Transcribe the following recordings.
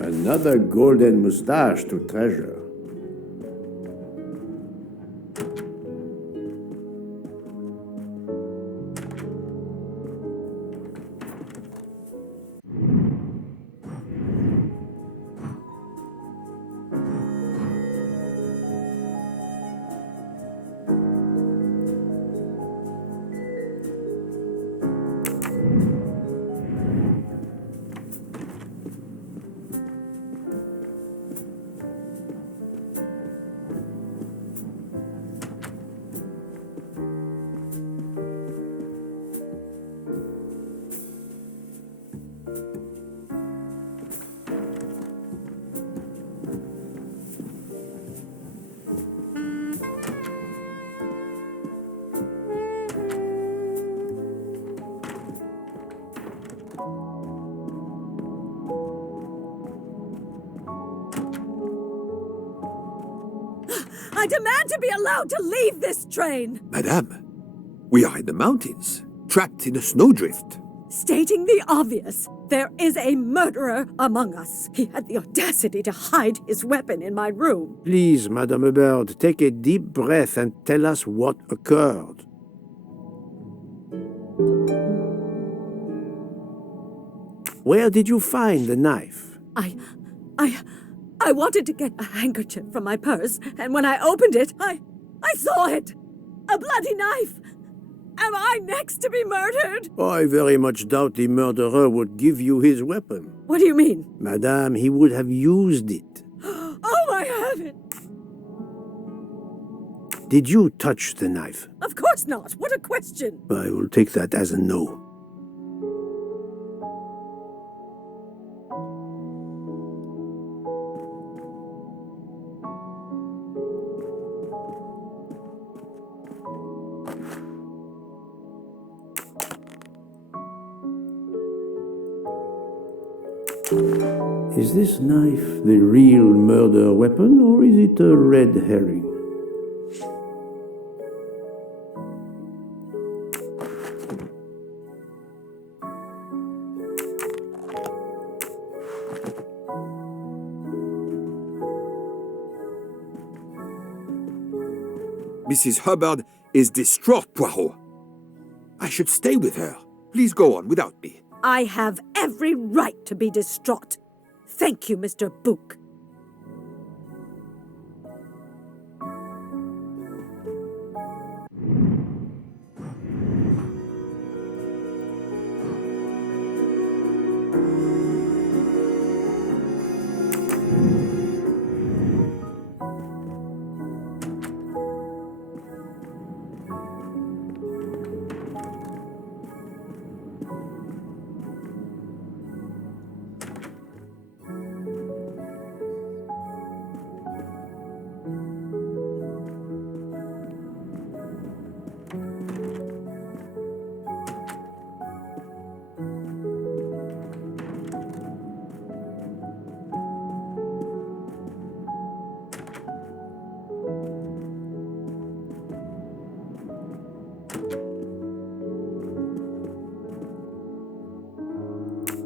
Another golden mustache to treasure. I demand to be allowed to leave this train! Madame, we are in the mountains, trapped in a snowdrift. Stating the obvious, there is a murderer among us. He had the audacity to hide his weapon in my room. Please, Madame Hubbard, take a deep breath and tell us what occurred. Where did you find the knife? I wanted to get a handkerchief from my purse, and when I opened it, I saw it! A bloody knife! Am I next to be murdered? I very much doubt the murderer would give you his weapon. What do you mean? Madame, he would have used it. Oh, I haven't! Did you touch the knife? Of course not! What a question! I will take that as a no. Is this knife the real murder weapon, or is it a red herring? Mrs. Hubbard is distraught, Poirot. I should stay with her. Please go on without me. I have every right to be distraught. Thank you, Mr. Book.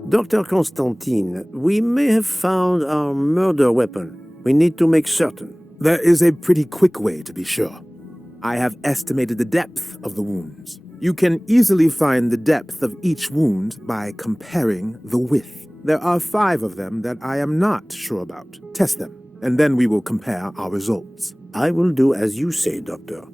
Dr. Constantine, we may have found our murder weapon. We need to make certain. There is a pretty quick way to be sure. I have estimated the depth of the wounds. You can easily find the depth of each wound by comparing the width. There are 5 of them that I am not sure about. Test them, and then we will compare our results. I will do as you say, Doctor.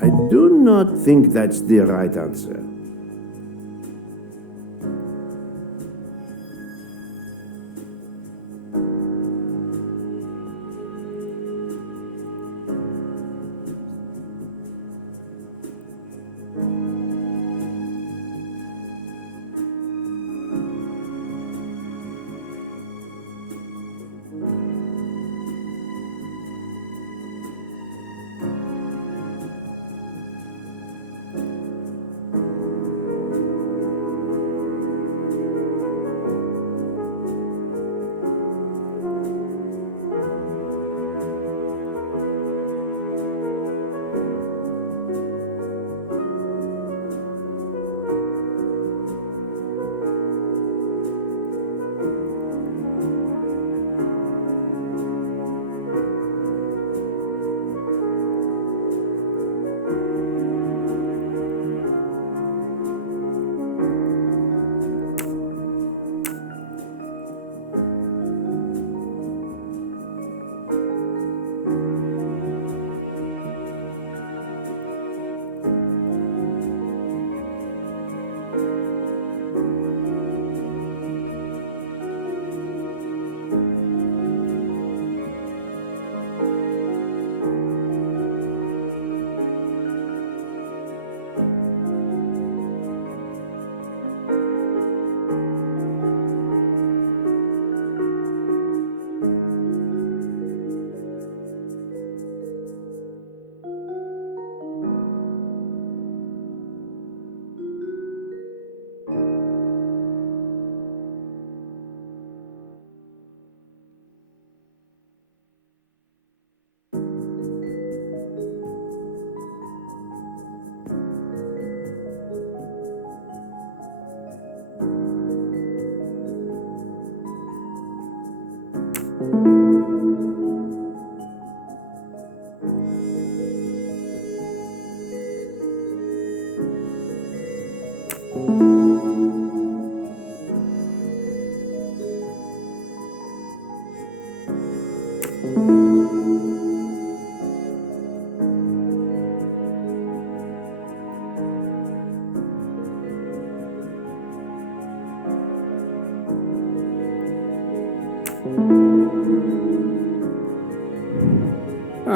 I do not think that's the right answer.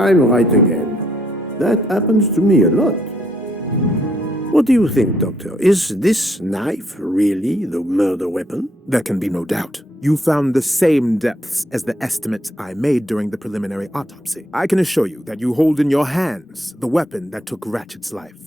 I'm right again. That happens to me a lot. What do you think, Doctor? Is this knife really the murder weapon? There can be no doubt. You found the same depths as the estimates I made during the preliminary autopsy. I can assure you that you hold in your hands the weapon that took Ratchet's life.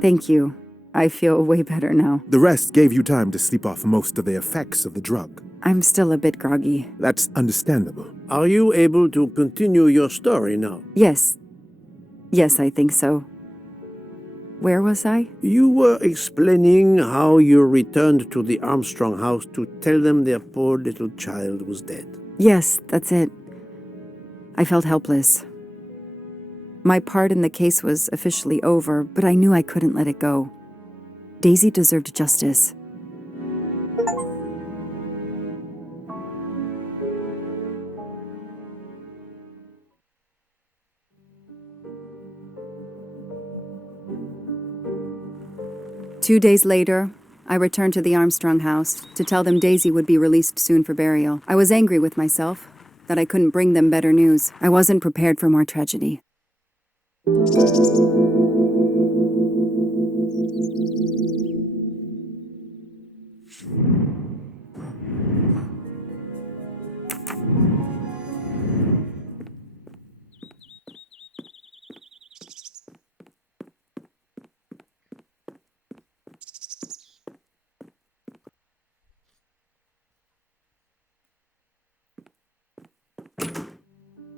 Thank you. I feel way better now. The rest gave you time to sleep off most of the effects of the drug. I'm still a bit groggy. That's understandable. Are you able to continue your story now? Yes. Yes, I think so. Where was I? You were explaining how you returned to the Armstrong house to tell them their poor little child was dead. Yes, that's it. I felt helpless. My part in the case was officially over, but I knew I couldn't let it go. Daisy deserved justice. Two days later, I returned to the Armstrong house to tell them Daisy would be released soon for burial. I was angry with myself that I couldn't bring them better news. I wasn't prepared for more tragedy.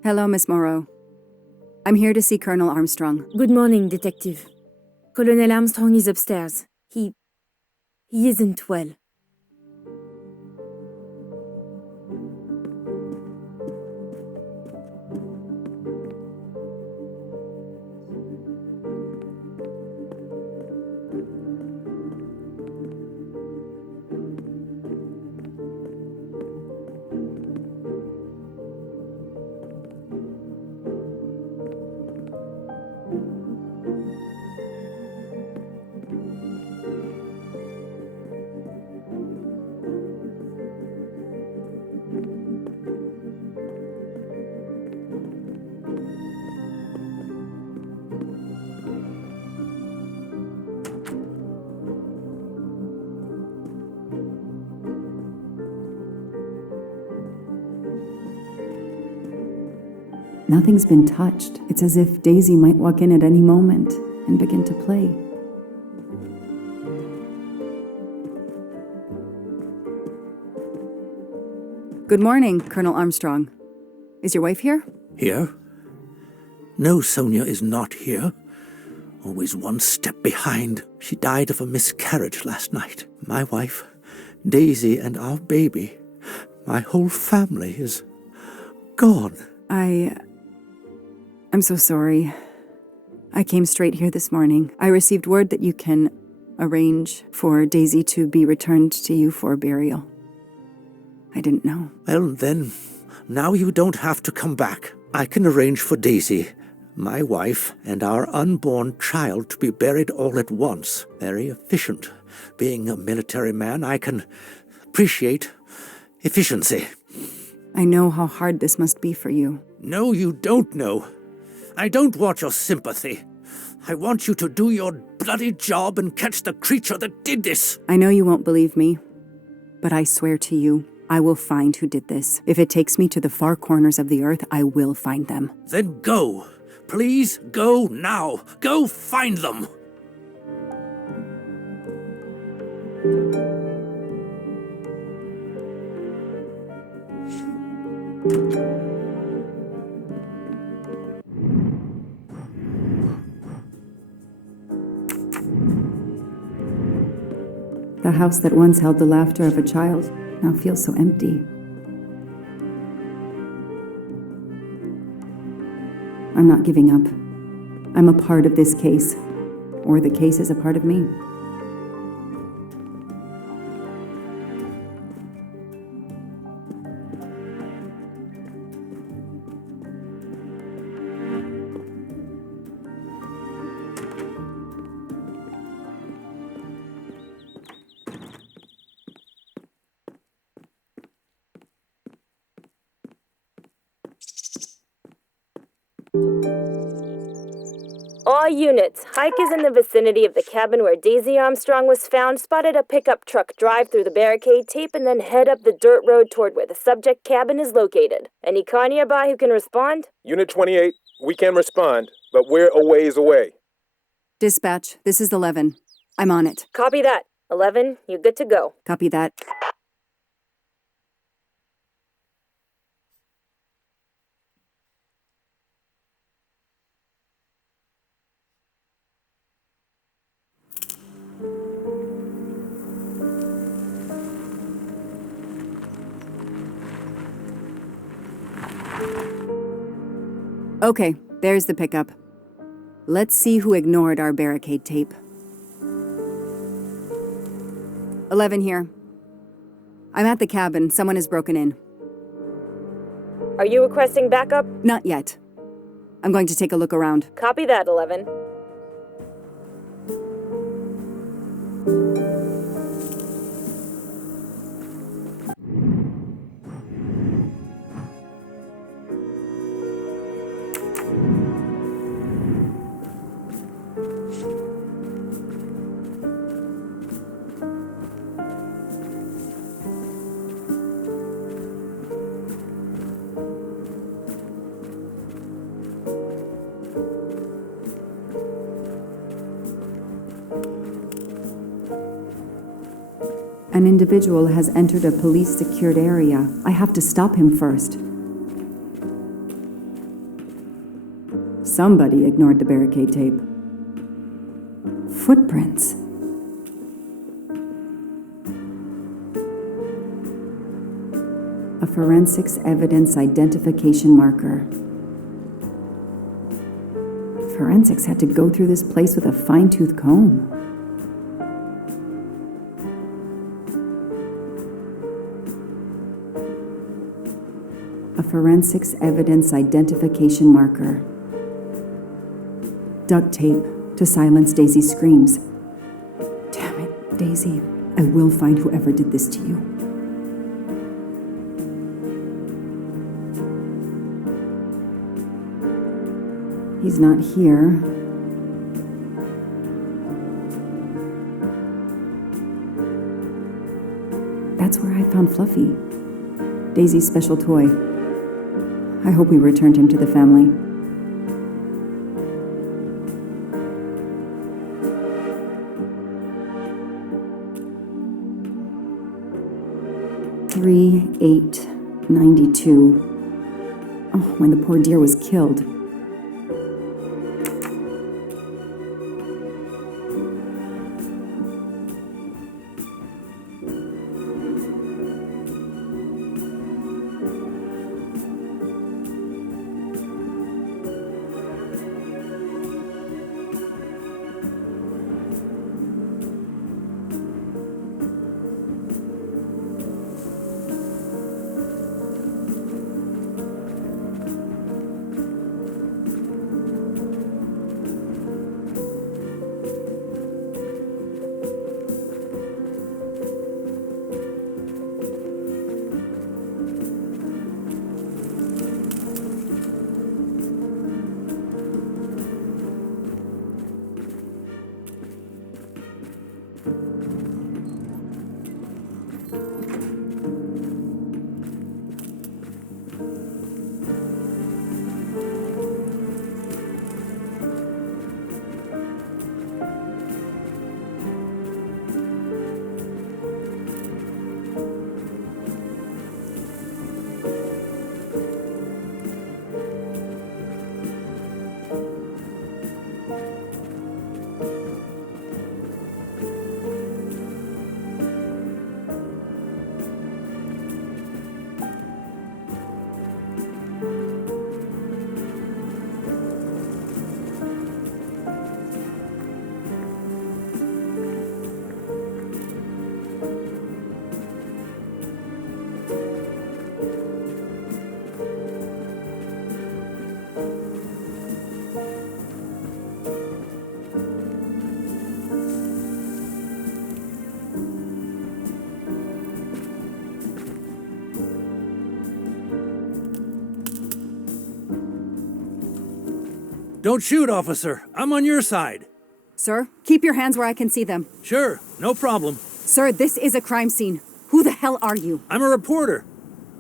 Hello, Miss Moreau. I'm here to see Colonel Armstrong. Good morning, Detective. Colonel Armstrong is upstairs. He isn't well. Nothing's been touched. It's as if Daisy might walk in at any moment and begin to play. Good morning, Colonel Armstrong. Is your wife here? Here? No, Sonia is not here. Always one step behind. She died of a miscarriage last night. My wife, Daisy, and our baby. My whole family is gone. I'm so sorry. I came straight here this morning. I received word that you can arrange for Daisy to be returned to you for burial. I didn't know. Well, then, now you don't have to come back. I can arrange for Daisy, my wife, and our unborn child to be buried all at once. Very efficient. Being a military man, I can appreciate efficiency. I know how hard this must be for you. No, you don't know. I don't want your sympathy. I want you to do your bloody job and catch the creature that did this. I know you won't believe me, but I swear to you, I will find who did this. If it takes me to the far corners of the earth, I will find them. Then go. Please go now. Go find them. The house that once held the laughter of a child now feels so empty. I'm not giving up. I'm a part of this case, or the case is a part of me. All units, Hike is in the vicinity of the cabin where Daisy Armstrong was found, spotted a pickup truck drive through the barricade tape, and then head up the dirt road toward where the subject cabin is located. Any car nearby who can respond? Unit 28, we can respond, but we're a ways away. Dispatch, this is 11. I'm on it. Copy that. 11, you're good to go. Copy that. Okay, there's the pickup. Let's see who ignored our barricade tape. 11 here. I'm at the cabin. Someone has broken in. Are you requesting backup? Not yet. I'm going to take a look around. Copy that, 11. An individual has entered a police-secured area. I have to stop him first. Somebody ignored the barricade tape. Footprints. A forensics evidence identification marker. Forensics had to go through this place with a fine-tooth comb. A forensics evidence identification marker. Duct tape to silence Daisy's screams. Damn it, Daisy. I will find whoever did this to you. He's not here. That's where I found Fluffy, Daisy's special toy. I hope we returned him to the family. $3,892. Oh, when the poor deer was killed. Don't shoot, officer. I'm on your side. Sir, keep your hands where I can see them. Sure, no problem. Sir, this is a crime scene. Who the hell are you? I'm a reporter.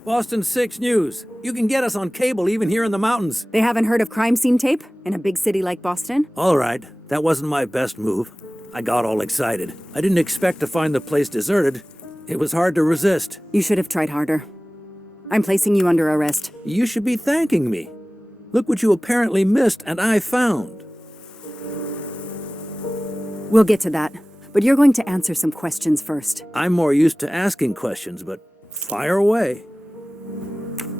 Boston 6 News. You can get us on cable even here in the mountains. They haven't heard of crime scene tape in a big city like Boston? All right, that wasn't my best move. I got all excited. I didn't expect to find the place deserted. It was hard to resist. You should have tried harder. I'm placing you under arrest. You should be thanking me. Look what you apparently missed and I found. We'll get to that, but you're going to answer some questions first. I'm more used to asking questions, but fire away.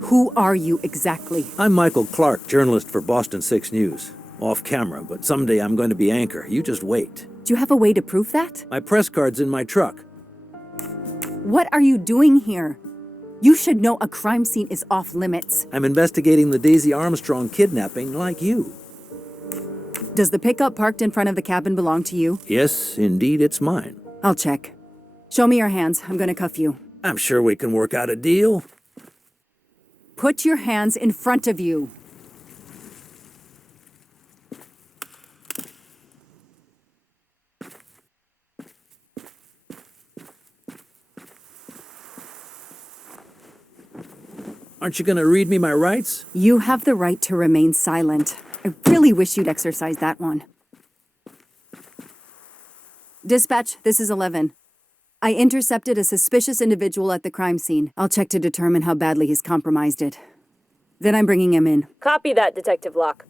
Who are you exactly? I'm Michael Clark, journalist for Boston 6 News. Off camera, but someday I'm going to be anchor. You just wait. Do you have a way to prove that? My press card's in my truck. What are you doing here? You should know a crime scene is off limits. I'm investigating the Daisy Armstrong kidnapping like you. Does the pickup parked in front of the cabin belong to you? Yes, indeed, it's mine. I'll check. Show me your hands. I'm going to cuff you. I'm sure we can work out a deal. Put your hands in front of you. Aren't you going to read me my rights? You have the right to remain silent. I really wish you'd exercise that one. Dispatch, this is 11. I intercepted a suspicious individual at the crime scene. I'll check to determine how badly he's compromised it. Then I'm bringing him in. Copy that, Detective Locke.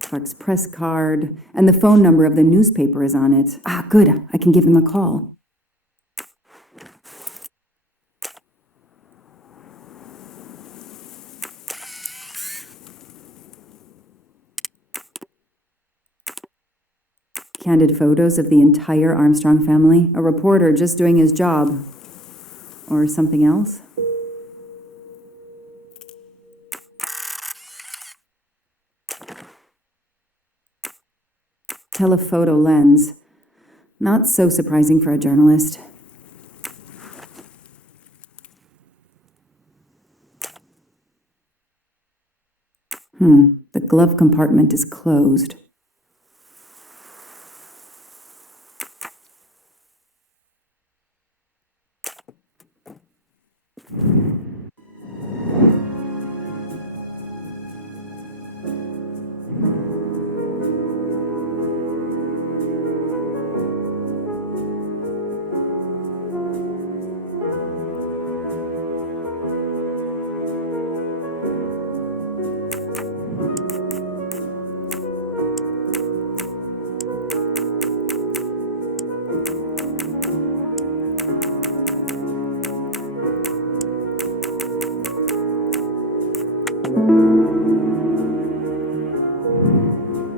Clark's press card, and the phone number of the newspaper is on it. Ah, good. I can give him a call. Candid photos of the entire Armstrong family. A reporter just doing his job. Or something else. Telephoto lens. Not so surprising for a journalist. The glove compartment is closed.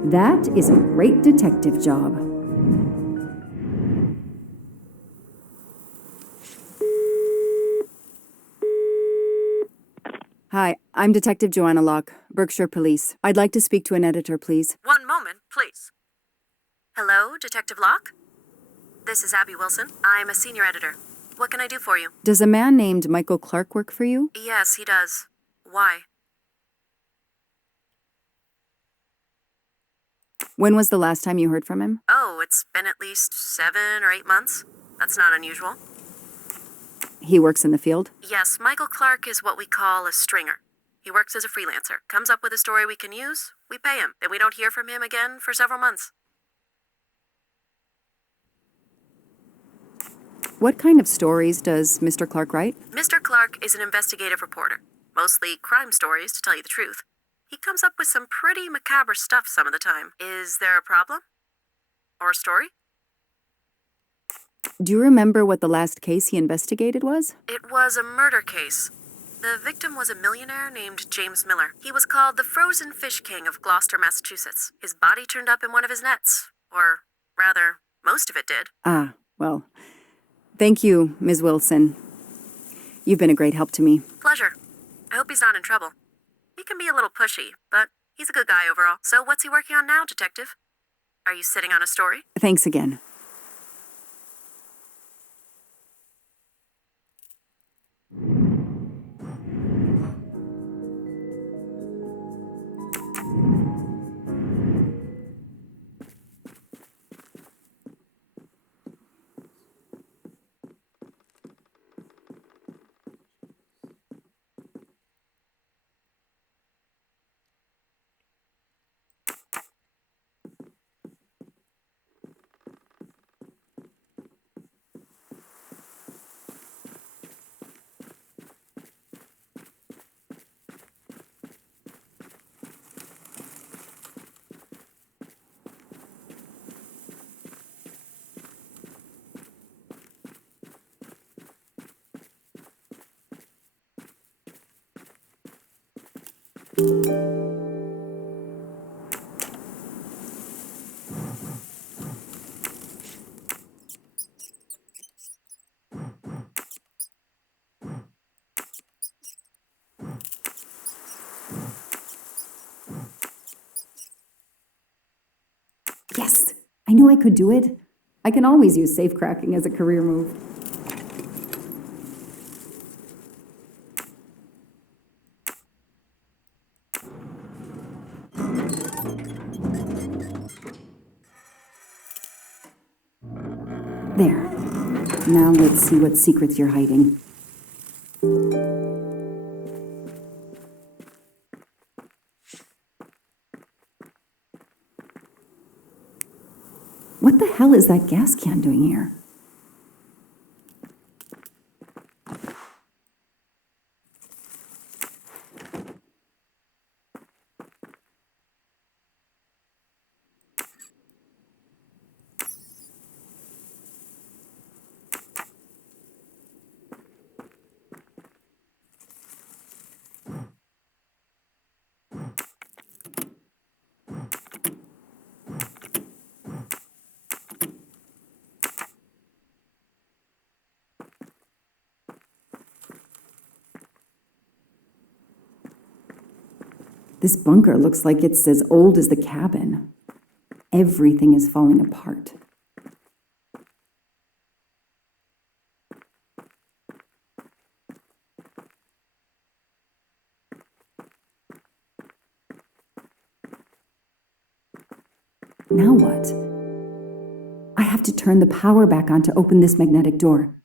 That is a great detective job. Hi, I'm Detective Joanna Locke, Berkshire Police. I'd like to speak to an editor, please. One moment, please. Hello, Detective Locke? This is Abby Wilson. I'm a senior editor. What can I do for you? Does a man named Michael Clark work for you? Yes, he does. Why? When was the last time you heard from him? Oh, it's been at least 7 or 8 months. That's not unusual. He works in the field? Yes, Michael Clark is what we call a stringer. He works as a freelancer, comes up with a story we can use, we pay him, then we don't hear from him again for several months. What kind of stories does Mr. Clark write? Mr. Clark is an investigative reporter, mostly crime stories, to tell you the truth. He comes up with some pretty macabre stuff some of the time. Is there a problem? Or a story? Do you remember what the last case he investigated was? It was a murder case. The victim was a millionaire named James Miller. He was called the Frozen Fish King of Gloucester, Massachusetts. His body turned up in one of his nets. Or, rather, Most of it did. Ah, well, thank you, Ms. Wilson. You've been a great help to me. Pleasure. I hope he's not in trouble. He can be a little pushy, but he's a good guy overall. So what's he working on now, Detective? Are you sitting on a story? Thanks again. Yes! I knew I could do it. I can always use safecracking as a career move. There. Now let's see what secrets you're hiding. What the hell is that gas can doing here? This bunker looks like it's as old as the cabin. Everything is falling apart. Now what? I have to turn the power back on to open this magnetic door.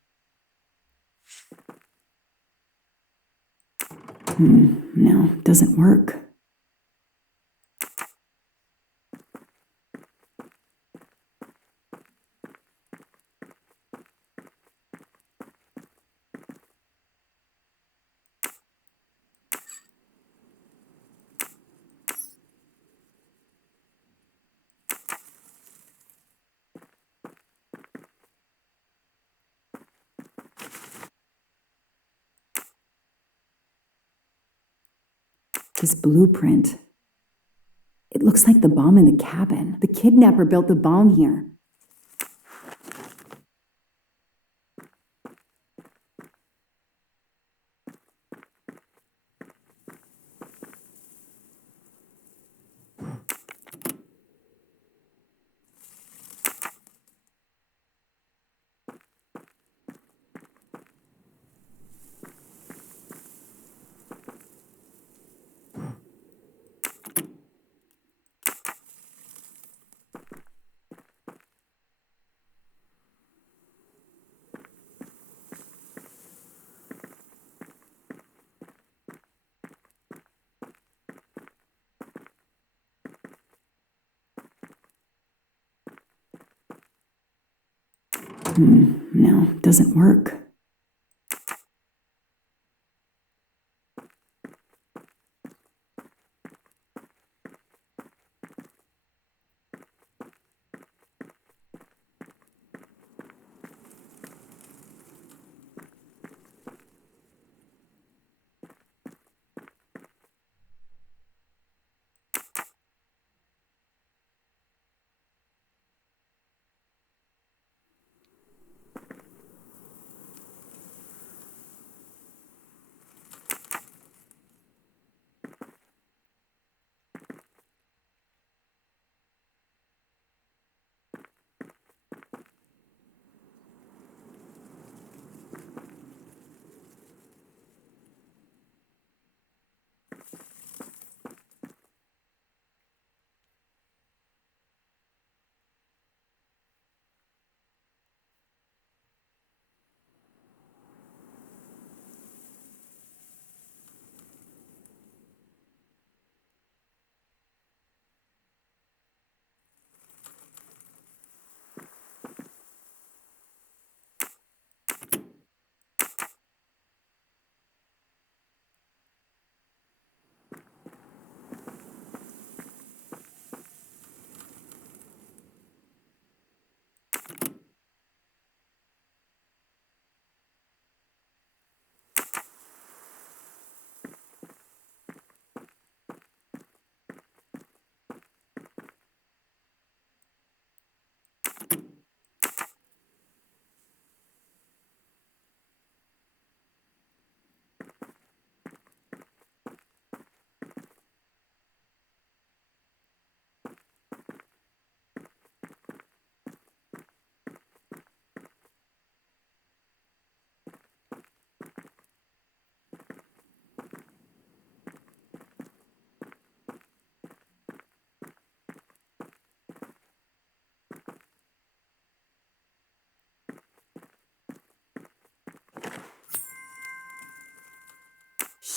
No, doesn't work. This blueprint. It looks like the bomb in the cabin. The kidnapper built the bomb here. No, doesn't work.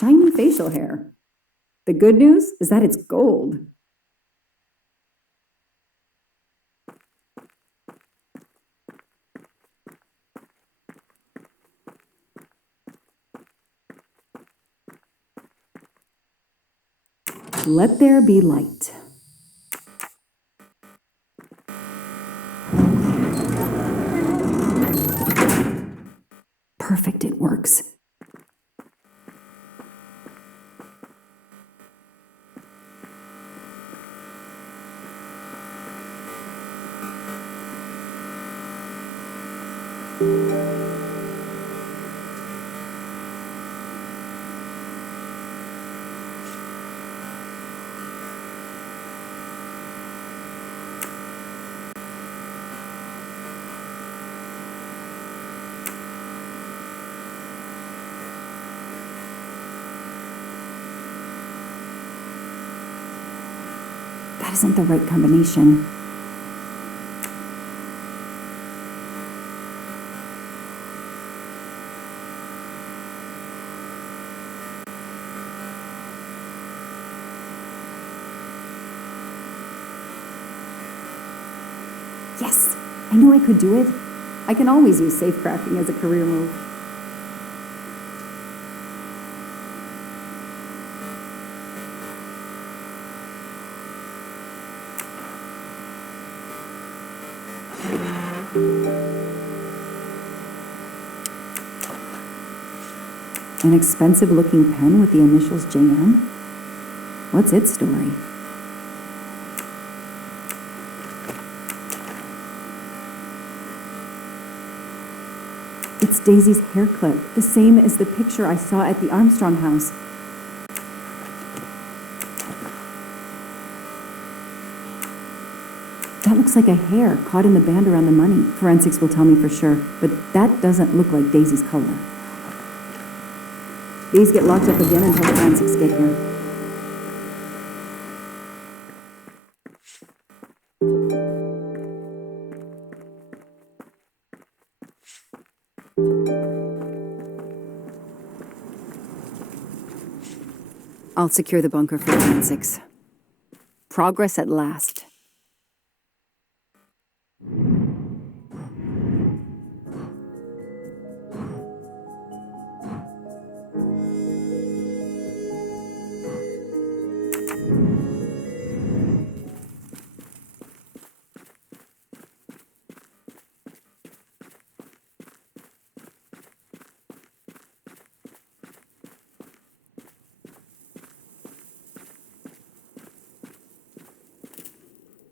Shiny facial hair. The good news is that it's gold. Let there be light. Perfect, it works. That isn't the right combination. Yes, I knew I could do it. I can always use safecrafting as a career move. An expensive-looking pen with the initials JM? What's its story? It's Daisy's hair clip, the same as the picture I saw at the Armstrong house. That looks like a hair caught in the band around the money. Forensics will tell me for sure, but that doesn't look like Daisy's color. These get locked up again until forensics get here. I'll secure the bunker for forensics. Progress at last.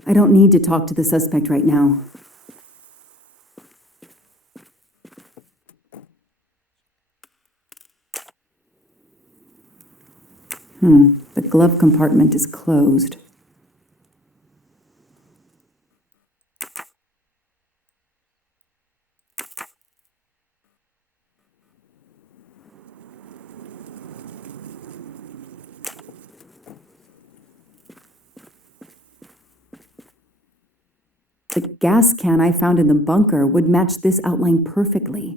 I don't need to talk to the suspect right now. The glove compartment is closed. The gas can I found in the bunker would match this outline perfectly.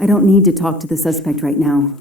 I don't need to talk to the suspect right now.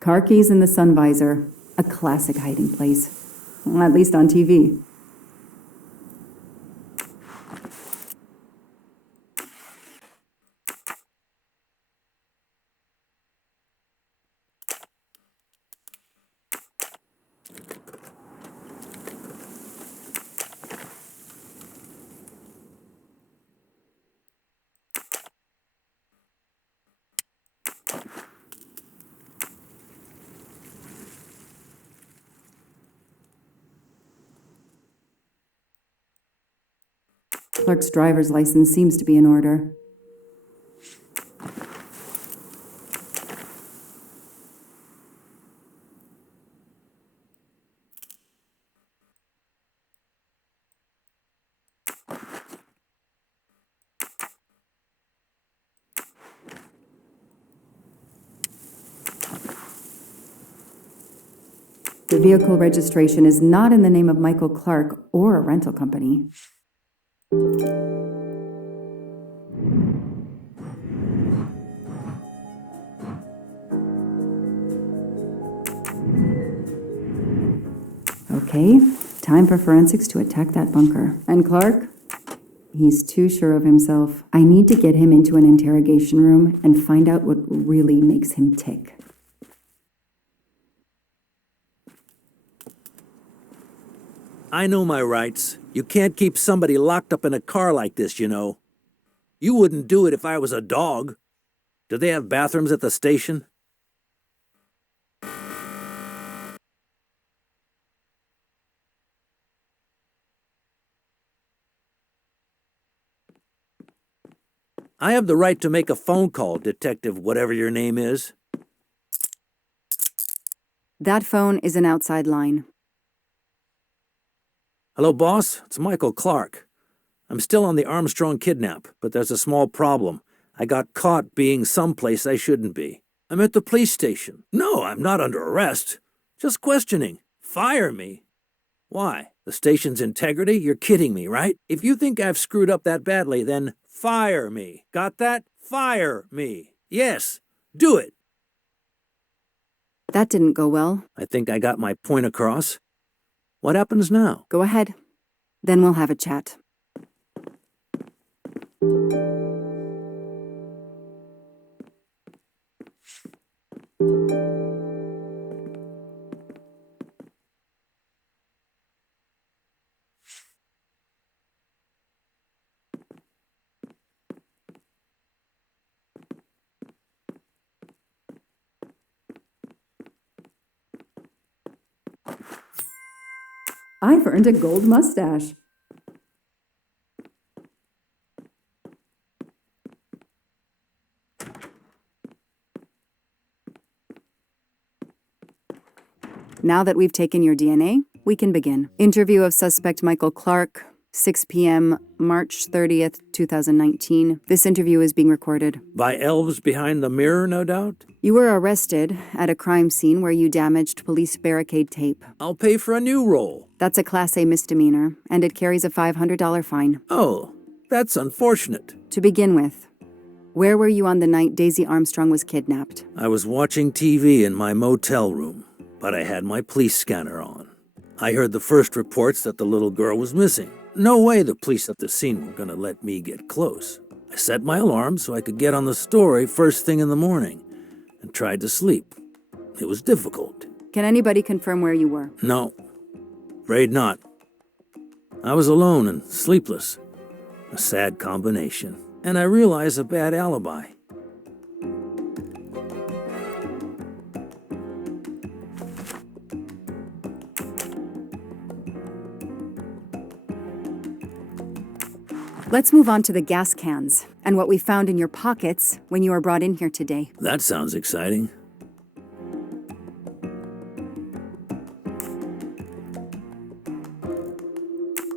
Car keys in the sun visor. A classic hiding place. Well, at least on TV. Clerk's driver's license seems to be in order. The vehicle registration is not in the name of Michael Clark or a rental company. Okay, time for forensics to attack that bunker. And Clark? He's too sure of himself. I need to get him into an interrogation room and find out what really makes him tick. I know my rights. You can't keep somebody locked up in a car like this, you know. You wouldn't do it if I was a dog. Do they have bathrooms at the station? I have the right to make a phone call, Detective whatever your name is. That phone is an outside line. Hello, boss. It's Michael Clark. I'm still on the Armstrong kidnap, but there's a small problem. I got caught being someplace I shouldn't be. I'm at the police station. No, I'm not under arrest. Just questioning. Fire me. Why? The station's integrity? You're kidding me, right? If you think I've screwed up that badly, then fire me. Got that? Fire me. Yes, do it. That didn't go well. I think I got my point across. What happens now? Go ahead. Then we'll have a chat. I've earned a gold mustache. Now that we've taken your DNA, we can begin. Interview of suspect Michael Clark, 6 p.m., March 30th, 2019. This interview is being recorded. By elves behind the mirror, no doubt? You were arrested at a crime scene where you damaged police barricade tape. I'll pay for a new roll. That's a Class A misdemeanor, and it carries a $500 fine. Oh, That's unfortunate. To begin with, where were you on the night Daisy Armstrong was kidnapped? I was watching TV in my motel room, but I had my police scanner on. I heard the first reports that the little girl was missing. No way the police at the scene were going to let me get close. I set my alarm so I could get on the story first thing in the morning and tried to sleep. It was difficult. Can anybody confirm where you were? No, afraid not. I was alone and sleepless. A sad combination. And I realized a bad alibi. Let's move on to the gas cans and what we found in your pockets when you were brought in here today. That sounds exciting.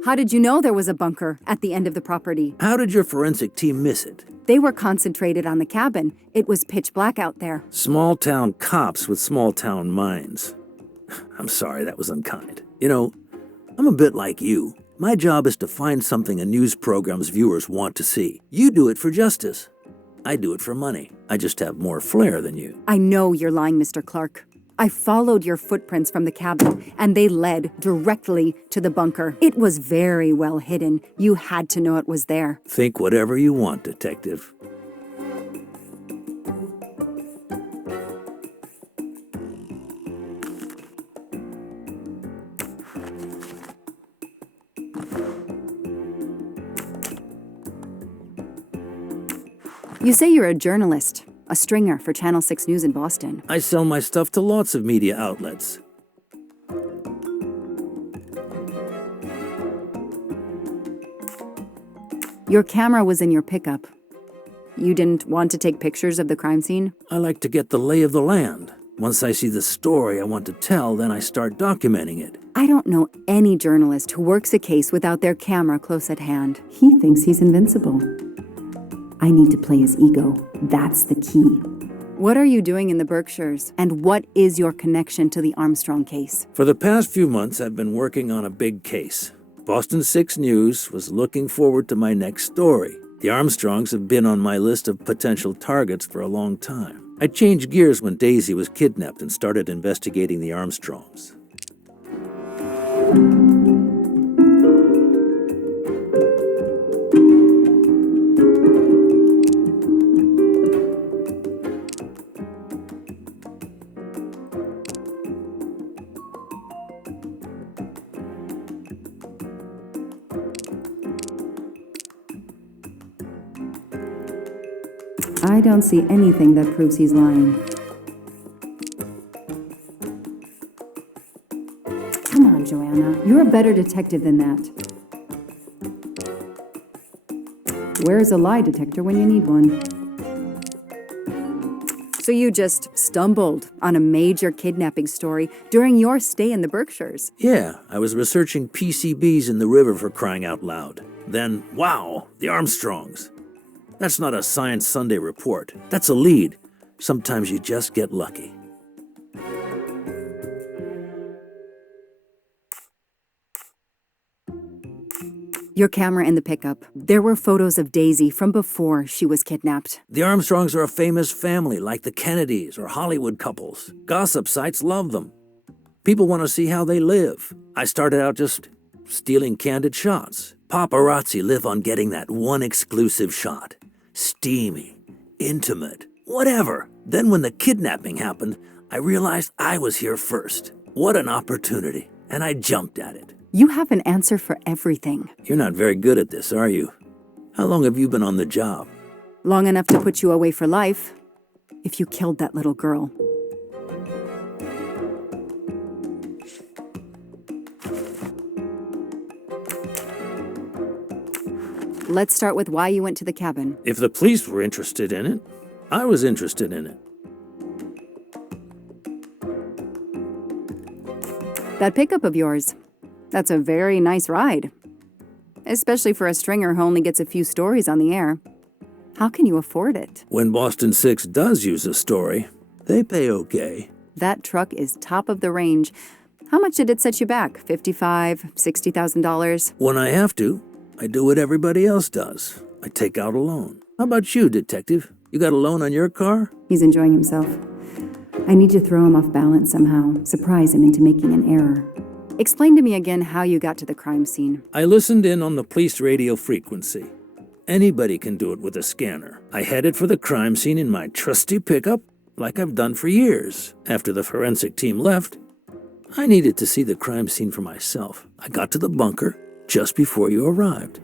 How did you know there was a bunker at the end of the property? How did your forensic team miss it? They were concentrated on the cabin. It was pitch black out there. Small-town cops with small-town minds. I'm sorry, that was unkind. You know, I'm a bit like you. My job is to find something a news program's viewers want to see. You do it for justice. I do it for money. I just have more flair than you. I know you're lying, Mr. Clark. I followed your footprints from the cabin, and they led directly to the bunker. It was very well hidden. You had to know it was there. Think whatever you want, Detective. You say you're a journalist, a stringer for Channel 6 News in Boston. I sell my stuff to lots of media outlets. Your camera was in your pickup. You didn't want to take pictures of the crime scene? I like to get the lay of the land. Once I see the story I want to tell, then I start documenting it. I don't know any journalist who works a case without their camera close at hand. He thinks he's invincible. I need to play his ego. That's the key. What are you doing in the Berkshires? And what is your connection to the Armstrong case? For the past few months, I've been working on a big case. Boston 6 News was looking forward to my next story. The Armstrongs have been on my list of potential targets for a long time. I changed gears when Daisy was kidnapped and started investigating the Armstrongs. I don't see anything that proves he's lying. Come on, Joanna. You're a better detective than that. Where's a lie detector when you need one? So you just stumbled on a major kidnapping story during your stay in the Berkshires? Yeah, I was researching PCBs in the river for crying out loud. Then, wow, the Armstrongs. That's not a Science Sunday report. That's a lead. Sometimes you just get lucky. Your camera in the pickup. There were photos of Daisy from before she was kidnapped. The Armstrongs are a famous family, like the Kennedys or Hollywood couples. Gossip sites love them. People want to see how they live. I started out just stealing candid shots. Paparazzi live on getting that one exclusive shot. Steamy, intimate, whatever. Then when the kidnapping happened, I realized I was here first. What an opportunity, and I jumped at it. You have an answer for everything. You're not very good at this, are you? How long have you been on the job? Long enough to put you away for life, if you killed that little girl. Let's start with why you went to the cabin. If the police were interested in it, I was interested in it. That pickup of yours, that's a very nice ride. Especially for a stringer who only gets a few stories on the air. How can you afford it? When Boston 6 does use a story, they pay okay. That truck is top of the range. How much did it set you back? $55,000, $60,000? When I have to, I do what everybody else does. I take out a loan. How about you, Detective? You got a loan on your car? He's enjoying himself. I need to throw him off balance somehow, surprise him into making an error. Explain to me again how you got to the crime scene. I listened in on the police radio frequency. Anybody can do it with a scanner. I headed for the crime scene in my trusty pickup, like I've done for years. After the forensic team left, I needed to see the crime scene for myself. I got to the bunker just before you arrived.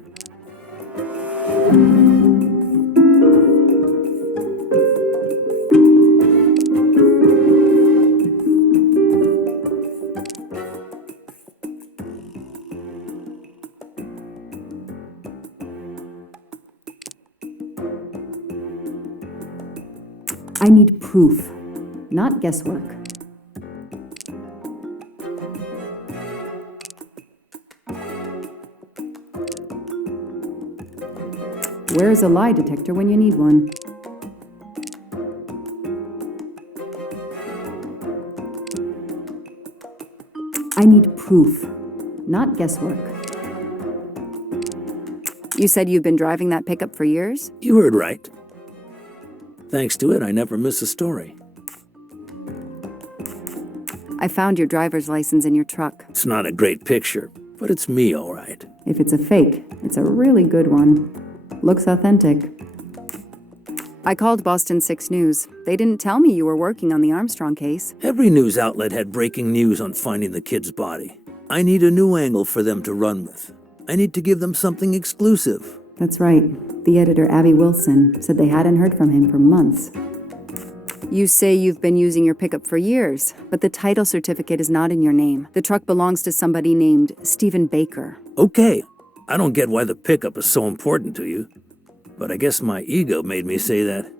I need proof, not guesswork. Where's a lie detector when you need one? I need proof, not guesswork. You said you've been driving that pickup for years? You heard right. Thanks to it, I never miss a story. I found your driver's license in your truck. It's not a great picture, but it's me, all right. If it's a fake, it's a really good one. Looks authentic. I called Boston 6 News. They didn't tell me you were working on the Armstrong case. Every news outlet had breaking news on finding the kid's body. I need a new angle for them to run with. I need to give them something exclusive. That's right. The editor, Abby Wilson, said they hadn't heard from him for months. You say you've been using your pickup for years, but the title certificate is not in your name. The truck belongs to somebody named Stephen Baker. Okay, I don't get why the pickup is so important to you, but I guess my ego made me say that.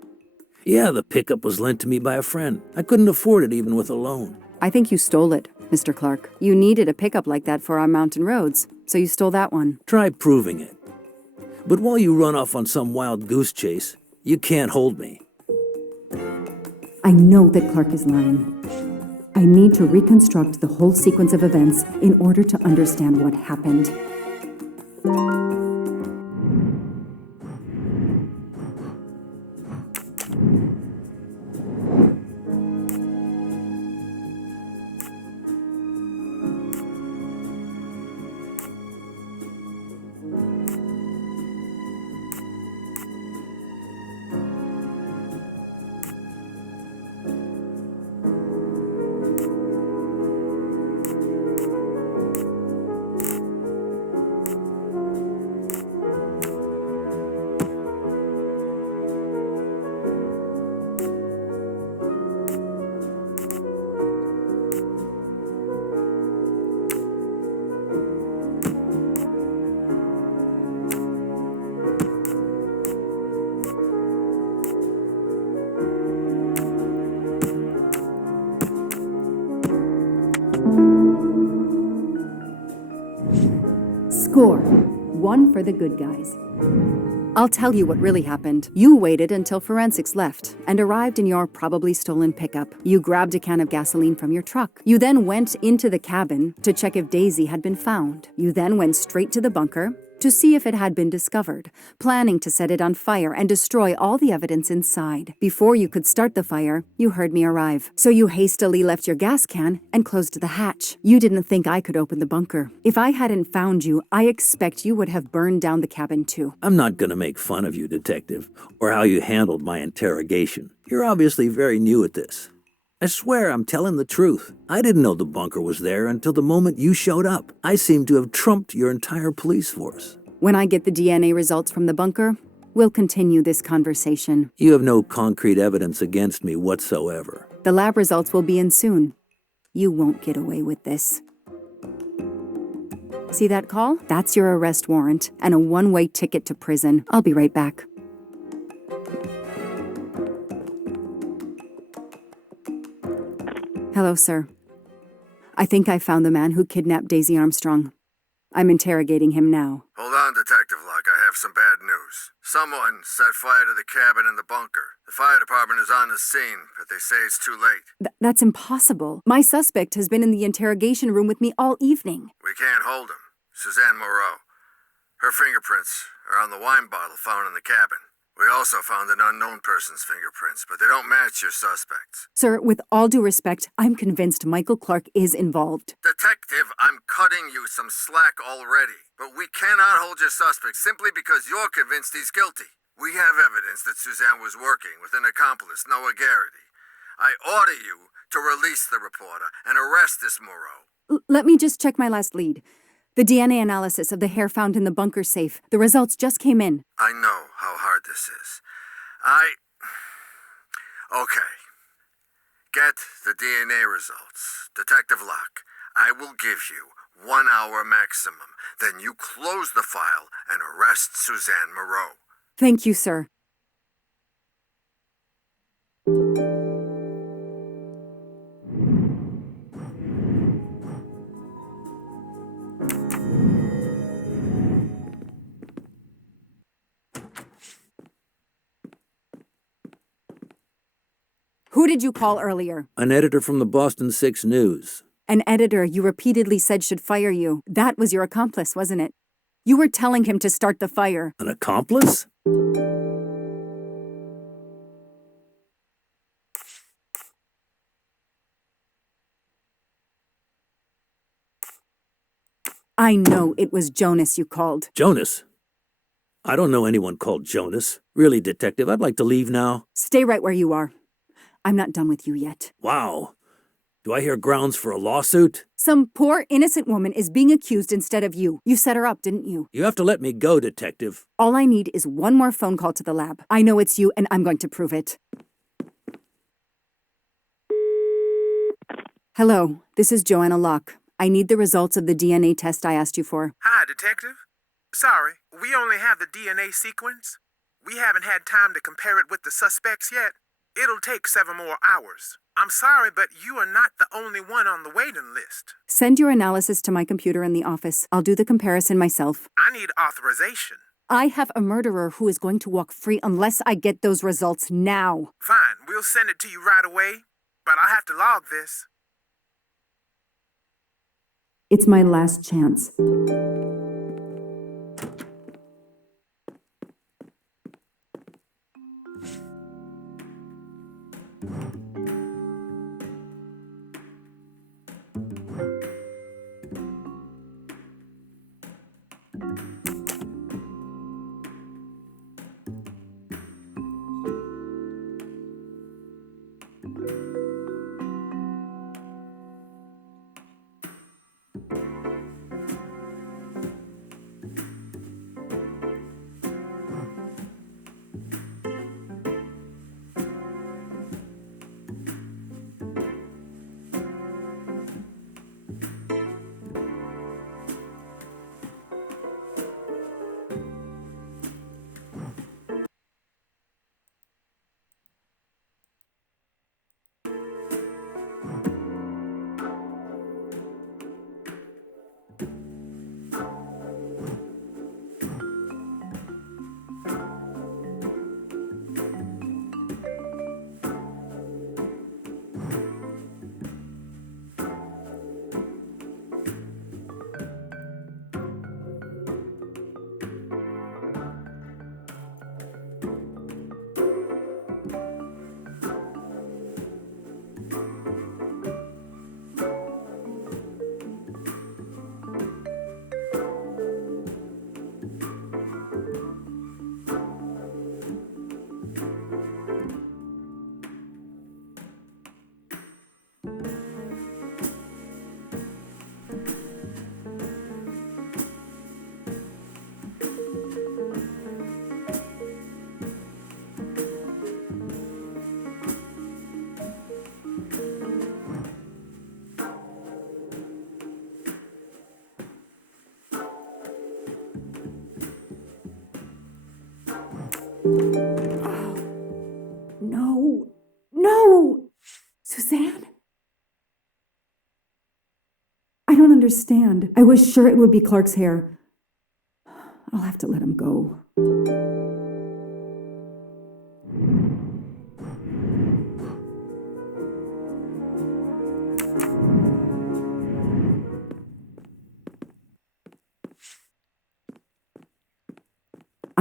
Yeah, the pickup was lent to me by a friend. I couldn't afford it even with a loan. I think you stole it, Mr. Clark. You needed a pickup like that for our mountain roads, so you stole that one. Try proving it. But while you run off on some wild goose chase, you can't hold me. I know that Clark is lying. I need to reconstruct the whole sequence of events in order to understand what happened. Score. 1 for the good guys. I'll tell you what really happened. You waited until forensics left and arrived in your probably stolen pickup. You grabbed a can of gasoline from your truck. You then went into the cabin to check if Daisy had been found. You then went straight to the bunker to see if it had been discovered, planning to set it on fire and destroy all the evidence inside. Before you could start the fire, you heard me arrive. So you hastily left your gas can and closed the hatch. You didn't think I could open the bunker. If I hadn't found you, I expect you would have burned down the cabin too. I'm not going to make fun of you, Detective, or how you handled my interrogation. You're obviously very new at this. I swear I'm telling the truth. I didn't know the bunker was there until the moment you showed up. I seem to have trumped your entire police force. When I get the DNA results from the bunker, we'll continue this conversation. You have no concrete evidence against me whatsoever. The lab results will be in soon. You won't get away with this. See that call? That's your arrest warrant and a one-way ticket to prison. I'll be right back. Hello, sir. I think I found the man who kidnapped Daisy Armstrong. I'm interrogating him now. Hold on, Detective Locke. I have some bad news. Someone set fire to the cabin in the bunker. The fire department is on the scene, but they say it's too late. That's impossible. My suspect has been in the interrogation room with me all evening. We can't hold him. Suzanne Moreau. Her fingerprints are on the wine bottle found in the cabin. We also found an unknown person's fingerprints, but they don't match your suspects. Sir, with all due respect, I'm convinced Michael Clark is involved. Detective, I'm cutting you some slack already. But we cannot hold your suspect simply because you're convinced he's guilty. We have evidence that Suzanne was working with an accomplice, Noah Garrity. I order you to release the reporter and arrest this Moreau. Let me just check my last lead. The DNA analysis of the hair found in the bunker safe. The results just came in. I know how hard this is. Okay. Get the DNA results. Detective Locke, I will give you 1 hour maximum. Then you close the file and arrest Suzanne Moreau. Thank you, sir. Who did you call earlier? An editor from the Boston 6 News. An editor you repeatedly said should fire you. That was your accomplice, wasn't it? You were telling him to start the fire. An accomplice? I know it was Jonas you called. Jonas? I don't know anyone called Jonas. Really, Detective, I'd like to leave now. Stay right where you are. I'm not done with you yet. Wow. Do I hear grounds for a lawsuit? Some poor, innocent woman is being accused instead of you. You set her up, didn't you? You have to let me go, Detective. All I need is one more phone call to the lab. I know it's you, and I'm going to prove it. Hello, this is Joanna Locke. I need the results of the DNA test I asked you for. Hi, Detective. Sorry, we only have the DNA sequence. We haven't had time to compare it with the suspects yet. It'll take 7 more hours. I'm sorry, but you are not the only one on the waiting list. Send your analysis to my computer in the office. I'll do the comparison myself. I need authorization. I have a murderer who is going to walk free unless I get those results now. Fine, we'll send it to you right away, but I'll have to log this. It's my last chance. No. No! Suzanne? I don't understand. I was sure it would be Clark's hair. I'll have to let him go.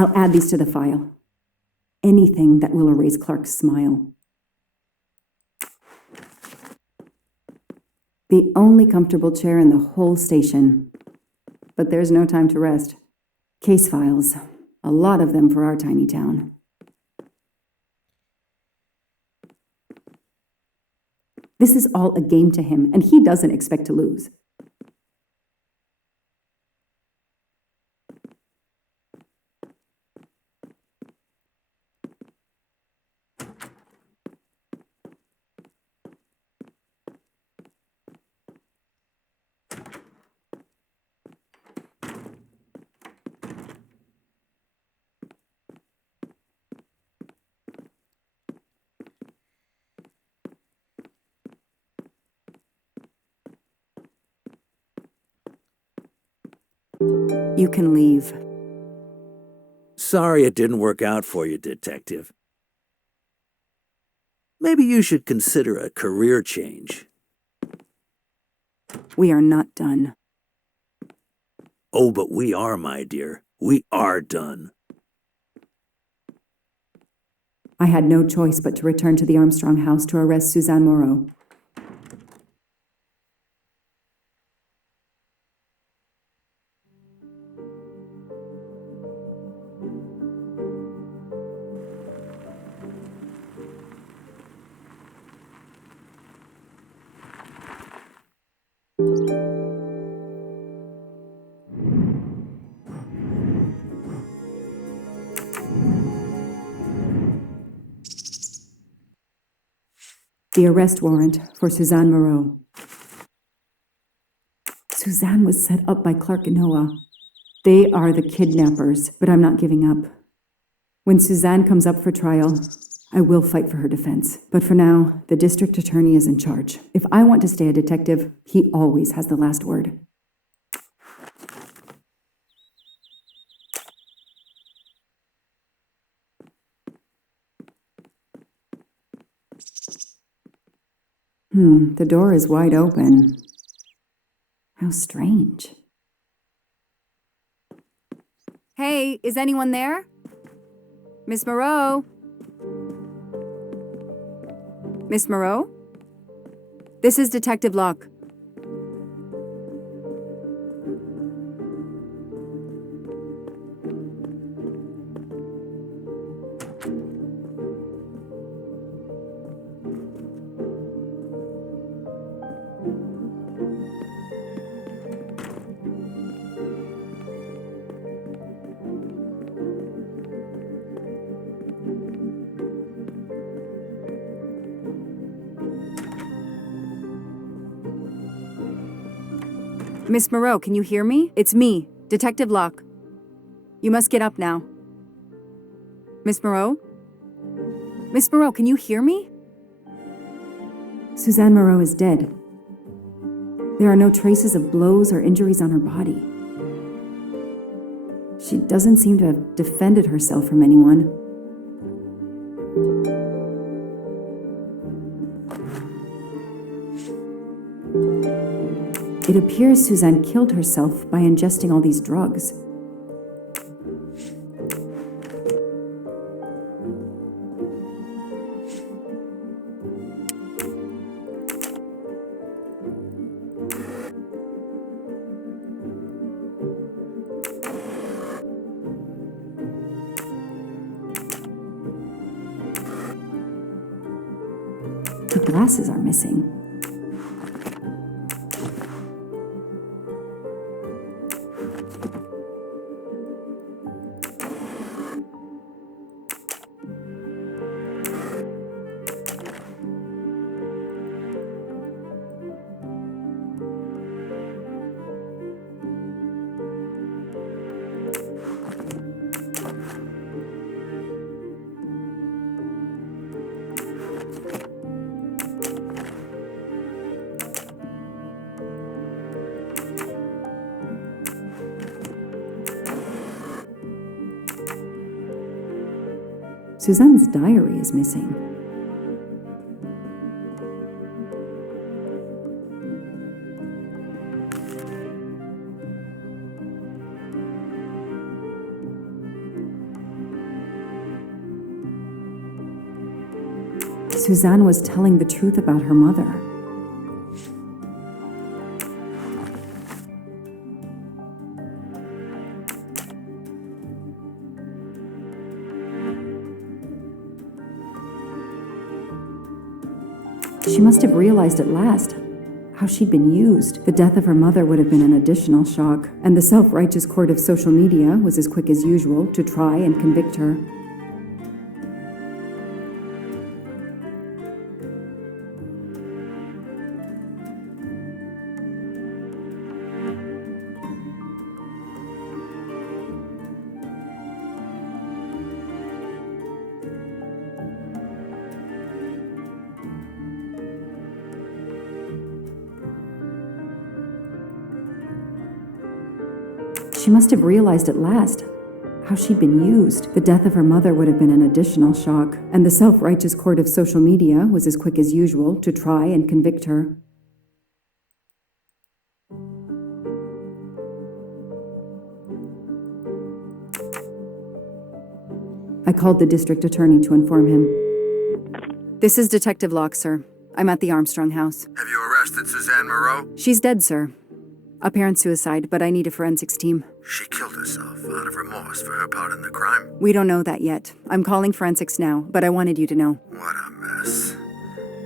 I'll add these to the file. Anything that will erase Clark's smile. The only comfortable chair in the whole station. But there's no time to rest. Case files. A lot of them for our tiny town. This is all a game to him, and he doesn't expect to lose. You can leave. Sorry it didn't work out for you, Detective. Maybe you should consider a career change. We are not done. Oh, but we are, my dear. We are done. I had no choice but to return to the Armstrong house to arrest Suzanne Moreau. The arrest warrant for Suzanne Moreau. Suzanne was set up by Clark and Noah. They are the kidnappers, but I'm not giving up. When Suzanne comes up for trial, I will fight for her defense. But for now, the district attorney is in charge. If I want to stay a detective, he always has the last word. The door is wide open. How strange. Hey, is anyone there? Miss Moreau? Miss Moreau? This is Detective Locke. Miss Moreau, can you hear me? It's me, Detective Locke. You must get up now. Miss Moreau? Miss Moreau, can you hear me? Suzanne Moreau is dead. There are no traces of blows or injuries on her body. She doesn't seem to have defended herself from anyone. It appears Suzanne killed herself by ingesting all these drugs. The glasses are missing. Suzanne's diary is missing. Suzanne was telling the truth about her mother. She must have realized at last how she'd been used. The death of her mother would have been an additional shock, and the self-righteous court of social media was as quick as usual to try and convict her. She must have realized at last how she'd been used. The death of her mother would have been an additional shock, and the self-righteous court of social media was as quick as usual to try and convict her. I called the district attorney to inform him. This is Detective Locke, sir. I'm at the Armstrong house. Have you arrested Suzanne Moreau? She's dead, sir. Apparent suicide, but I need a forensics team. She killed herself out of remorse for her part in the crime. We don't know that yet. I'm calling forensics now, but I wanted you to know. What a mess.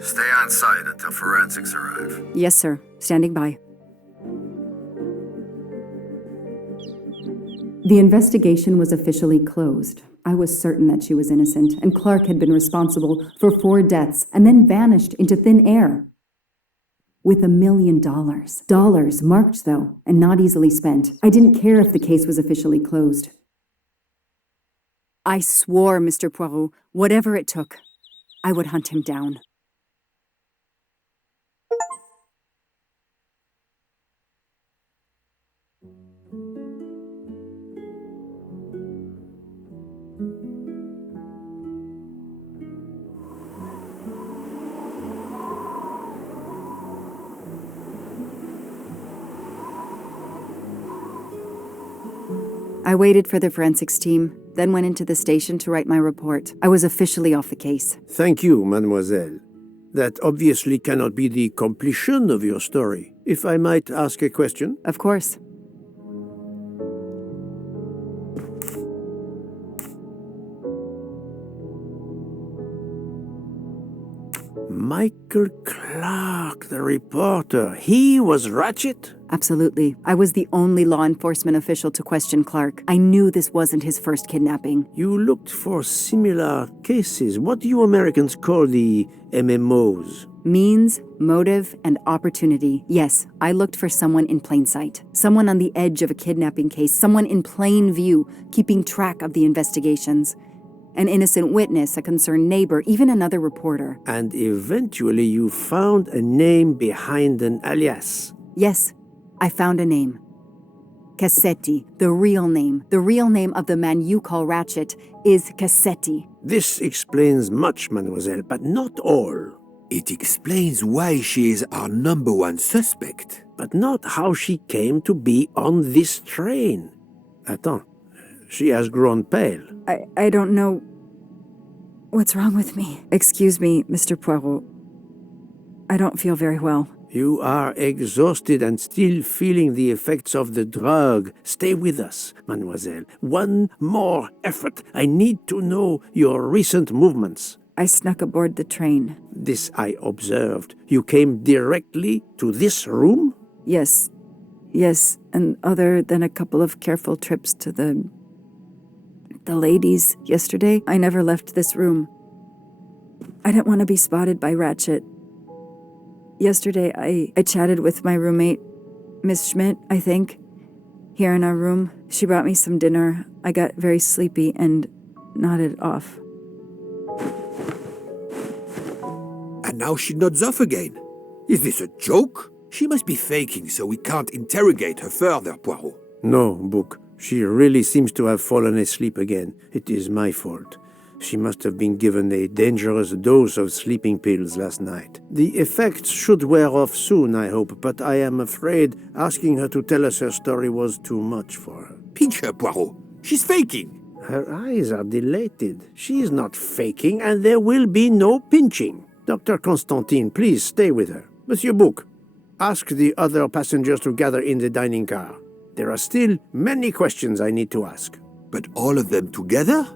Stay on site until forensics arrive. Yes, sir. Standing by. The investigation was officially closed. I was certain that she was innocent, and Clark had been responsible for 4 deaths and then vanished into thin air. With $1 million. Dollars marked, though, and not easily spent. I didn't care if the case was officially closed. I swore, Mr. Poirot, whatever it took, I would hunt him down. I waited for the forensics team, then went into the station to write my report. I was officially off the case. Thank you, mademoiselle. That obviously cannot be the completion of your story. If I might ask a question? Of course. Michael Clark, the reporter. He was Ratchet? Absolutely. I was the only law enforcement official to question Clark. I knew this wasn't his first kidnapping. You looked for similar cases. What do you Americans call the MMOs? Means, motive, and opportunity. Yes, I looked for someone in plain sight. Someone on the edge of a kidnapping case. Someone in plain view, keeping track of the investigations. An innocent witness, a concerned neighbor, even another reporter. And eventually you found a name behind an alias. Yes, I found a name. Cassetti, the real name. The real name of the man you call Ratchet is Cassetti. This explains much, mademoiselle, but not all. It explains why she is our number 1 suspect. But not how she came to be on this train. Attends, she has grown pale. I don't know what's wrong with me. Excuse me, Mr. Poirot. I don't feel very well. You are exhausted and still feeling the effects of the drug. Stay with us, mademoiselle. One more effort. I need to know your recent movements. I snuck aboard the train. This I observed. You came directly to this room? Yes, and other than a couple of careful trips to the ladies yesterday, I never left this room. I didn't want to be spotted by Ratchet. Yesterday, I chatted with my roommate, Miss Schmidt, I think, here in our room. She brought me some dinner. I got very sleepy and nodded off. And now she nods off again. Is this a joke? She must be faking so we can't interrogate her further, Poirot. No, Book. She really seems to have fallen asleep again. It is my fault. She must have been given a dangerous dose of sleeping pills last night. The effects should wear off soon, I hope, but I am afraid asking her to tell us her story was too much for her. Pinch her, Poirot. She's faking. Her eyes are dilated. She is not faking, and there will be no pinching. Dr. Constantine, please stay with her. Monsieur Bouc, ask the other passengers to gather in the dining car. There are still many questions I need to ask. But all of them together?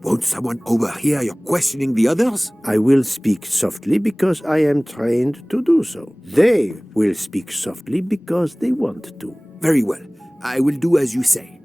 Won't someone overhear you questioning the others? I will speak softly because I am trained to do so. They will speak softly because they want to. Very well. I will do as you say.